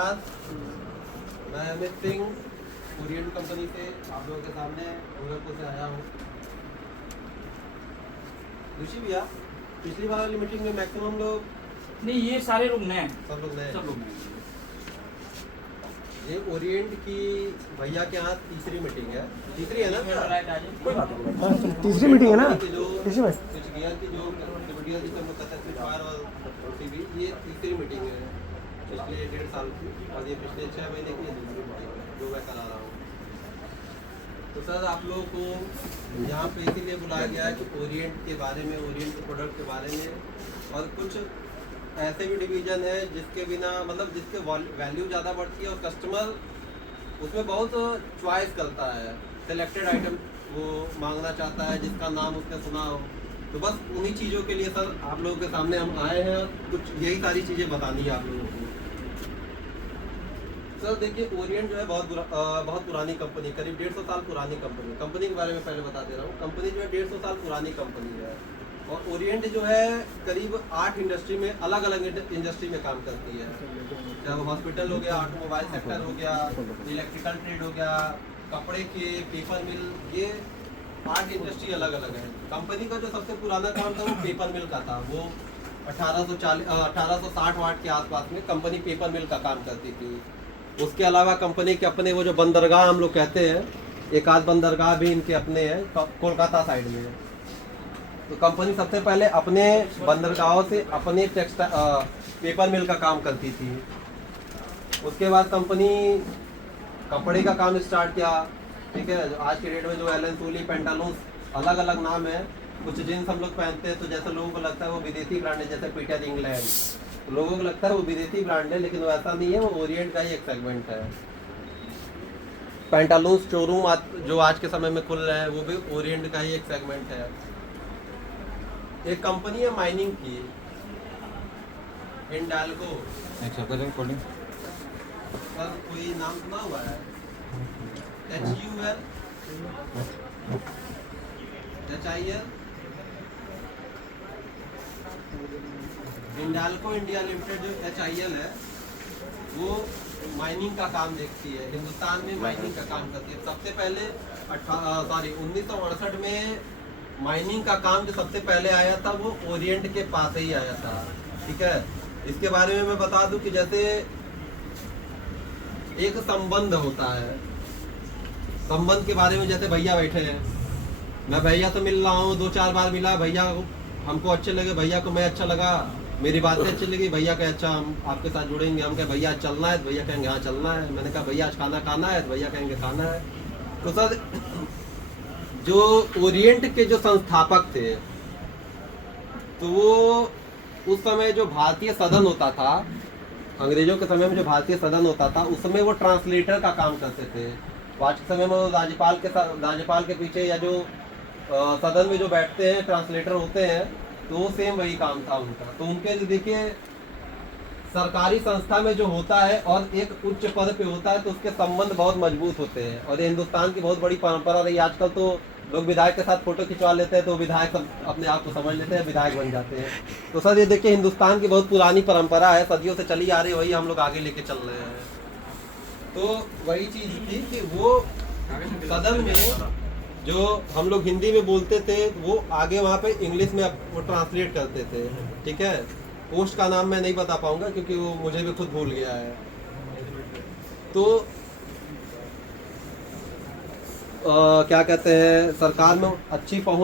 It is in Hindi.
नमस्कार, मैं अमित सिंह ओरिएंट कंपनी से आप लोगों के सामने गोरखपुर से आया हूँ। ऋषि भैया, पिछली बार वाली मीटिंग में मैक्सिमम लोग नहीं, ये सारे लोग नए हैं। सब लोग नए सब लोग नए ये ओरिएंट की भैया के यहाँ तीसरी मीटिंग है। तीसरी है ना? कोई बात नहीं। तीसरी मीटिंग है ना? जो तीसरी में स्विच गियर की जो वीडियो जिसे हम लोग कहते हैं स्विच वायर और टीवी, ये तीसरी मीटिंग है पिछले 1.5 साल की, और ये पिछले 6 महीने की दूसरी मीटिंग है जो मैं करा रहा हूँ। तो सर, आप लोगों को यहाँ पे इसीलिए बुलाया गया है कि ओरिएंट के बारे में, ओरिएंट के प्रोडक्ट के बारे में, और कुछ ऐसे भी डिवीज़न है जिसके बिना मतलब जिसके वैल्यू ज़्यादा बढ़ती है और कस्टमर उसमें बहुत चॉइस करता है, सिलेक्टेड आइटम वो मांगना चाहता है जिसका नाम उसने सुना हो। तो बस उन्हीं चीज़ों के लिए सर आप लोगों के सामने हम आए हैं और कुछ यही सारी चीज़ें बतानी है आप लोगों को। सर देखिए, ओरिएंट जो है बहुत पुरानी कंपनी, करीब 150 साल पुरानी कंपनी के बारे में पहले बता दे रहा हूँ। कंपनी जो है 150 साल पुरानी कंपनी है, और ओरिएंट जो है करीब 8 इंडस्ट्री में, अलग अलग इंडस्ट्री में काम करती है। चाहे वो हॉस्पिटल हो गया, ऑटोमोबाइल सेक्टर हो गया, इलेक्ट्रिकल ट्रेड हो गया, कपड़े के, पेपर मिल, ये 8 इंडस्ट्री अलग अलग है। कंपनी का जो सबसे पुराना काम था वो पेपर मिल का था। वो 1860 वाट के आसपास में कंपनी पेपर मिल का काम करती थी। उसके अलावा कंपनी के अपने वो जो बंदरगाह हम लोग कहते हैं, एक आध बंदरगाह भी इनके अपने हैं कोलकाता साइड में। तो कंपनी सबसे पहले अपने बंदरगाहों से अपने पेपर मिल का काम करती थी। उसके बाद कंपनी कपड़े का काम स्टार्ट किया, ठीक है। आज के डेट में जो एलन सोली, पेंटालून्स, अलग अलग नाम है। कुछ जींस हम लोग पहनते हैं तो जैसे लोगों को लगता है वो विदेशी ब्रांड है, जैसे पीटर इंग्लैंड, तो लोगों को लगता है वो विदेशी ब्रांड है, लेकिन वो ऐसा नहीं है, वो ओरिएंट का ही एक सेगमेंट है। पेंटालून्स शोरूम जो आज के समय में खुल रहे हैं वो भी ओरिएंट का ही एक सेगमेंट है। एक कंपनी है माइनिंग की, हिंडाल्को, सर कोई नाम सुना हुआ है? HUL हिंडाल्को इंडिया लिमिटेड जो HIL है वो माइनिंग का काम देखती है, हिंदुस्तान में माइनिंग का काम करती है। सबसे पहले 1968 में माइनिंग का काम जो सबसे पहले आया था वो ओरिएंट के पास ही आया था, ठीक है। इसके बारे में मैं बता दूं कि जैसे एक संबंध होता है, संबंध के बारे में जैसे भैया बैठे हैं, मैं भैया से मिल रहा हूँ, 2-4 बार मिला, भैया हमको अच्छे लगे, भैया को मैं अच्छा लगा, मेरी बातें अच्छी लगी, भैया कहे अच्छा हम आपके साथ जुड़ेंगे। हम कहे भैया चलना है, तो भैया कहेंगे हाँ चलना है। मैंने कहा भैया आज खाना खाना है, तो भैया कहेंगे खाना है। तो सर जो ओरिएंट के जो संस्थापक थे, तो वो उस समय जो भारतीय सदन होता था, अंग्रेजों के समय में जो भारतीय सदन होता था, उस समय वो ट्रांसलेटर का काम करते थे। आज के समय में वो राज्यपाल के पीछे या जो सदन में जो बैठते हैं ट्रांसलेटर होते हैं, तो वो सेम वही काम था उनका। तो उनके देखिए सरकारी संस्था में जो होता है और एक उच्च पद पे होता है तो उसके संबंध बहुत मजबूत होते हैं, और ये हिंदुस्तान की बहुत बड़ी परंपरा रही। आजकल तो लोग विधायक के साथ फोटो खिंचवा लेते हैं तो विधायक अपने आप को समझ लेते हैं, विधायक बन जाते हैं। तो सर ये देखिए हिंदुस्तान की बहुत पुरानी परंपरा है, सदियों से चली आ रही, वही हम लोग आगे लेके चल रहे हैं। तो वही चीज़ थी कि वो सदन में जो हम लोग हिंदी में बोलते थे वो आगे वहाँ पे इंग्लिश में वो ट्रांसलेट करते थे, ठीक है। पोस्ट का नाम मैं नहीं बता पाऊंगा क्योंकि वो मुझे भी खुद भूल गया है। तो क्या कहते हैं, सरकार में अच्छी पहुंच